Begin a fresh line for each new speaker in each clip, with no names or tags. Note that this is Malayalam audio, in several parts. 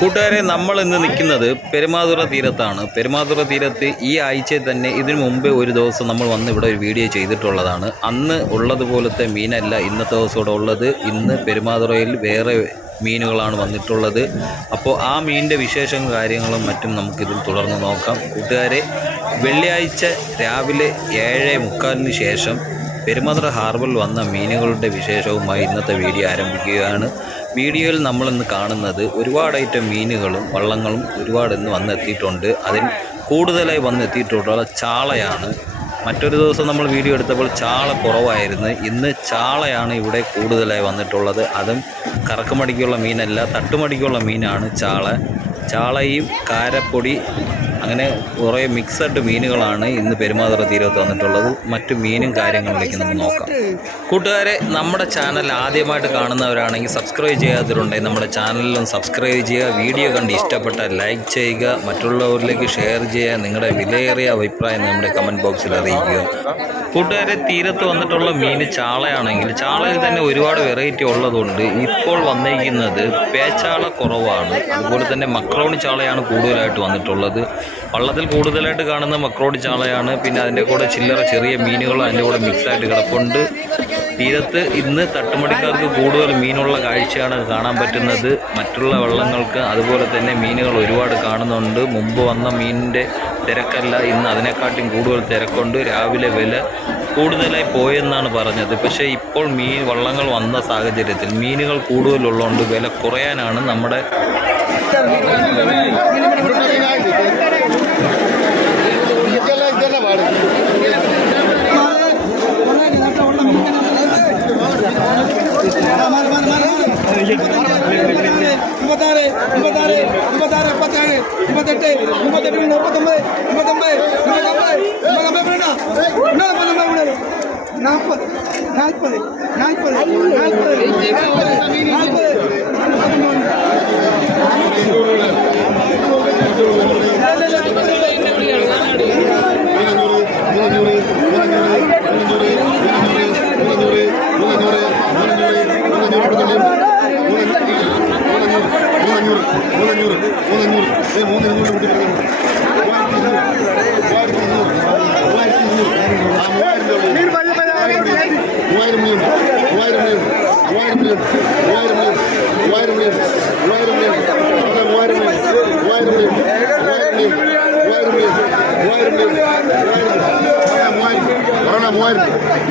കൂട്ടുകാരെ നമ്മൾ ഇന്ന് നിൽക്കുന്നത് പെരുമാതുറ തീരത്താണ്. പെരുമാതുറ തീരത്ത് ഈ ആഴ്ചയിൽ തന്നെ ഇതിനു മുമ്പ് ഒരു ദിവസം നമ്മൾ വന്ന് ഇവിടെ ഒരു വീഡിയോ ചെയ്തിട്ടുള്ളതാണ്. അന്ന് ഉള്ളതുപോലത്തെ മീനല്ല ഇന്നത്തെ ദിവസം ഇവിടെ ഉള്ളത്. ഇന്ന് പെരുമാതുറയിൽ വേറെ മീനുകളാണ് വന്നിട്ടുള്ളത്. അപ്പോൾ ആ മീനിന്റെ വിശേഷങ്ങളും കാര്യങ്ങളും മറ്റും നമുക്കിതിൽ തുടർന്ന് നോക്കാം. കൂട്ടുകാരെ വെള്ളിയാഴ്ച രാവിലെ ഏഴ് മുക്കാലിന് ശേഷം പെരുമതുറ ഹാർബറിൽ വന്ന മീനുകളുടെ വിശേഷവുമായി ഇന്നത്തെ വീഡിയോ ആരംഭിക്കുകയാണ്. വീഡിയോയിൽ നമ്മളിന്ന് കാണുന്നത് ഒരുപാട് ഐറ്റം മീനുകളും വള്ളങ്ങളും ഒരുപാട് ഇന്ന് വന്നെത്തിയിട്ടുണ്ട്. അതിൽ കൂടുതലായി വന്നെത്തിയിട്ടുള്ള ചാളയാണ്. മറ്റൊരു ദിവസം നമ്മൾ വീഡിയോ എടുത്തപ്പോൾ ചാള കുറവായിരുന്നു. ഇന്ന് ചാളയാണ് ഇവിടെ കൂടുതലായി വന്നിട്ടുള്ളത്. അതും കറക്കുമടിക്കുള്ള മീനല്ല തട്ടുമടിക്കുള്ള മീനാണ് ചാള. ചാളയും കാരപ്പൊടി അങ്ങനെ കുറേ മിക്സഡ് മീനുകളാണ് ഇന്ന് പെരുമാതുറ തീരത്ത് വന്നിട്ടുള്ളത്. മറ്റു മീനും കാര്യങ്ങളിലേക്ക് നമുക്ക് നോക്കാം. കൂട്ടുകാരെ നമ്മുടെ ചാനൽ ആദ്യമായിട്ട് കാണുന്നവരാണെങ്കിൽ സബ്സ്ക്രൈബ് ചെയ്യാത്തവരുണ്ടെങ്കിൽ നമ്മുടെ ചാനലിലും സബ്സ്ക്രൈബ് ചെയ്യുക. വീഡിയോ കണ്ട് ഇഷ്ടപ്പെട്ട ലൈക്ക് ചെയ്യുക. മറ്റുള്ളവരിലേക്ക് ഷെയർ ചെയ്യുക. നിങ്ങളുടെ വിലയേറിയ അഭിപ്രായം നമ്മുടെ കമന്റ് ബോക്സിൽ അറിയിക്കുക. കൂട്ടുകാരെ തീരത്ത് വന്നിട്ടുള്ള മീൻ ചാളയാണെങ്കിൽ ചാളയിൽ തന്നെ ഒരുപാട് വെറൈറ്റി ഉള്ളതുകൊണ്ട് ഇപ്പോൾ വന്നിരിക്കുന്നത് പേച്ചാള കുറവാണ്. അതുപോലെ തന്നെ മക്രോണി ചാളയാണ് കൂടുതലായിട്ട് വന്നിട്ടുള്ളത്. വള്ളത്തിൽ കൂടുതലായിട്ട് കാണുന്ന മക്രോഡ് ചാളയാണ്. പിന്നെ അതിന്റെ കൂടെ ചില്ലറ ചെറിയ മീനുകളും അതിന്റെ കൂടെ മിക്സായിട്ട് കിടപ്പുണ്ട്. തീരത്ത് ഇന്ന് തട്ടുമടിക്കാർക്ക് കൂടുതൽ മീനുള്ള കാഴ്ചയാണ് കാണാൻ പറ്റുന്നത്. മറ്റുള്ള വള്ളങ്ങൾക്ക് അതുപോലെ തന്നെ മീനുകൾ ഒരുപാട് കാണുന്നുണ്ട്. മുമ്പ് വന്ന മീനിന്റെ തിരക്കല്ല ഇന്ന് അതിനെക്കാട്ടും കൂടുതൽ തിരക്കുണ്ട്. രാവിലെ വില കൂടുതലായി പോയെന്നാണ് പറഞ്ഞത്. പക്ഷേ ഇപ്പോൾ മീൻ വള്ളങ്ങൾ വന്ന സാഹചര്യത്തിൽ മീനുകൾ കൂടുതലുള്ളതുകൊണ്ട് വില കുറയാനാണ് നമ്മുടെ
முப்பத்தாறு முப்பத்தாறு முப்பத்தாறு முப்பத்தாறு முப்பத்தெட்டு முப்பத்தெட்டு முப்பத்தொம்பது முப்பத்தொம்பது முப்பத்தொம்பது முப்பத்தொம்பது நாற்பது நாற்பது நாற்பது நாற்பது நாற்பது நாற்பது நாற்பது மூவாயிரம் மூவாயிரம்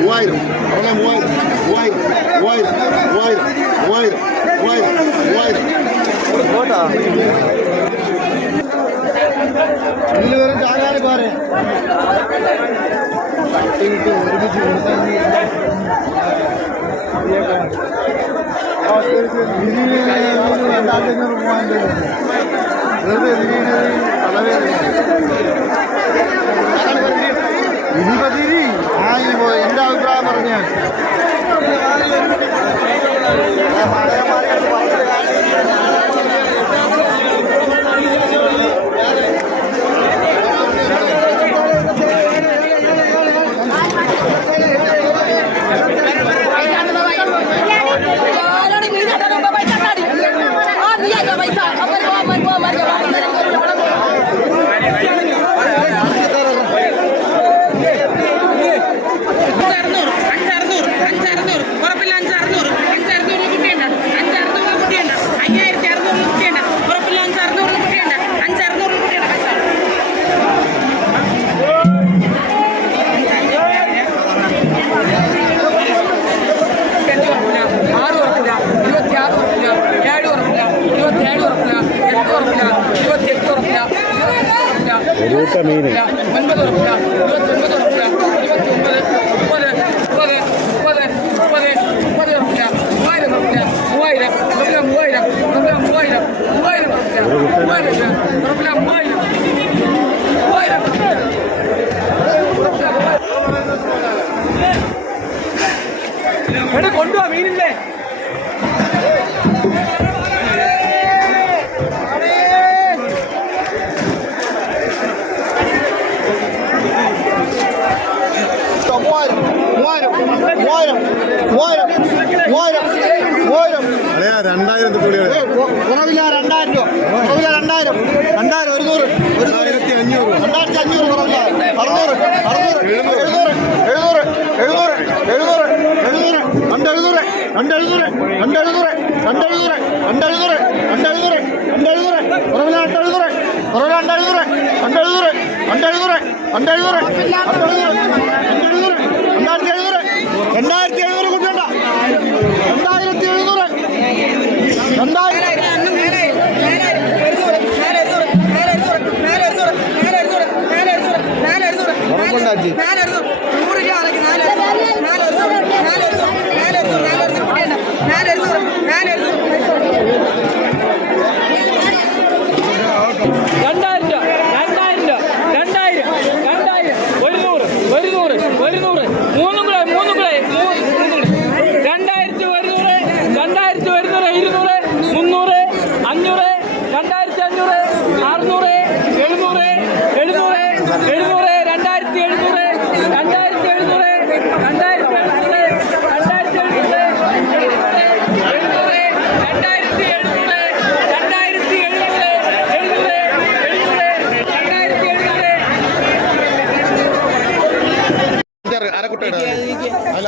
மூவாயிரம் மூவாயிரம் மூவாயிரம் மூவாயிரம்
மூவாயிரம் மூவாயிரம் மூவாயிரம் போட்டா இல்லை வேற ஜாகாரு பாரு கட்டிங்கிட்டு ஒருமிச்சு விவசாயி சரி சரி மூவாயிரம் ഇരുപതിരി. ആ എന്റെ അഭിപ്രായം
പറഞ്ഞു camine.
രണ്ടായിരം രൂപ. കുറവില്ല രണ്ടായിരം. രണ്ടായിരം ഒരുന്നൂറ് രണ്ടായിരത്തി അഞ്ഞൂറ് രണ്ടായിരത്തി അഞ്ഞൂറ് കുറവില്ല അറുന്നൂറ് അറുന്നൂറ് എഴുന്നൂറ്. എഴുന്നൂറ് എഴുന്നൂറ് എഴുന്നൂറ് എഴുന്നൂറ് രണ്ടെഴുന്നൂറ് രണ്ടെഴുന്നൂറ് രണ്ടെഴുന്നൂറ് രണ്ടെഴുന്നൂറ് രണ്ടെഴുന്നൂറ് രണ്ടെഴുന്നൂറ് രണ്ടെഴുന്നൂറ്. കുറവില്ല രണ്ടെഴുന്നൂറ്. കുറവില്ല രണ്ടെഴുന്നൂറ്. രണ്ടെഴുന്നൂറ് രണ്ടെഴുന്നൂറ് രണ്ടെഴുന്നൂറ് രണ്ടെഴുന്നൂറ് രണ്ട്
மேலே இருந்து மேலே இருந்து மேலே இருந்து மேலே
இருந்து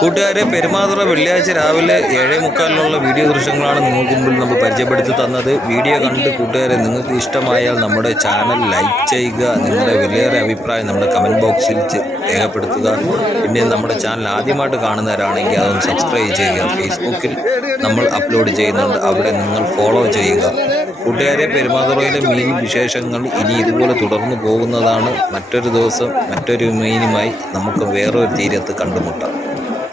കൂട്ടുകാരെ പെരുമാതുറ വെള്ളിയാഴ്ച രാവിലെ ഏഴേ മുക്കാലിലുള്ള വീഡിയോ ദൃശ്യങ്ങളാണ് നിങ്ങൾക്ക് മുമ്പിൽ നമ്മൾ പരിചയപ്പെടുത്തി തന്നത്. വീഡിയോ കണ്ട് കൂട്ടുകാരെ നിങ്ങൾക്ക് ഇഷ്ടമായാൽ നമ്മുടെ ചാനൽ ലൈക്ക് ചെയ്യുക നിങ്ങളുടെ വിലയേറെ അഭിപ്രായം നമ്മുടെ കമന്റ് ബോക്സിൽ രേഖപ്പെടുത്തുക. പിന്നെ നമ്മുടെ ചാനൽ ആദ്യമായിട്ട് കാണുന്നവരാണെങ്കിൽ അതൊന്ന് സബ്സ്ക്രൈബ് ചെയ്യുക. ഫേസ്ബുക്കിൽ നമ്മൾ അപ്ലോഡ് ചെയ്യുന്നുണ്ട്. അവിടെ നിങ്ങൾ ഫോളോ ചെയ്യുക. കൂട്ടുകാരെ പെരുമാതുറയിലെ മീൻ വിശേഷങ്ങൾ ഇനി ഇതുപോലെ തുടർന്നു പോകുന്നതാണ്. മറ്റൊരു ദിവസം മറ്റൊരു മീനുമായി നമുക്ക് വേറൊരു തീരത്ത് കണ്ടുമുട്ടാം.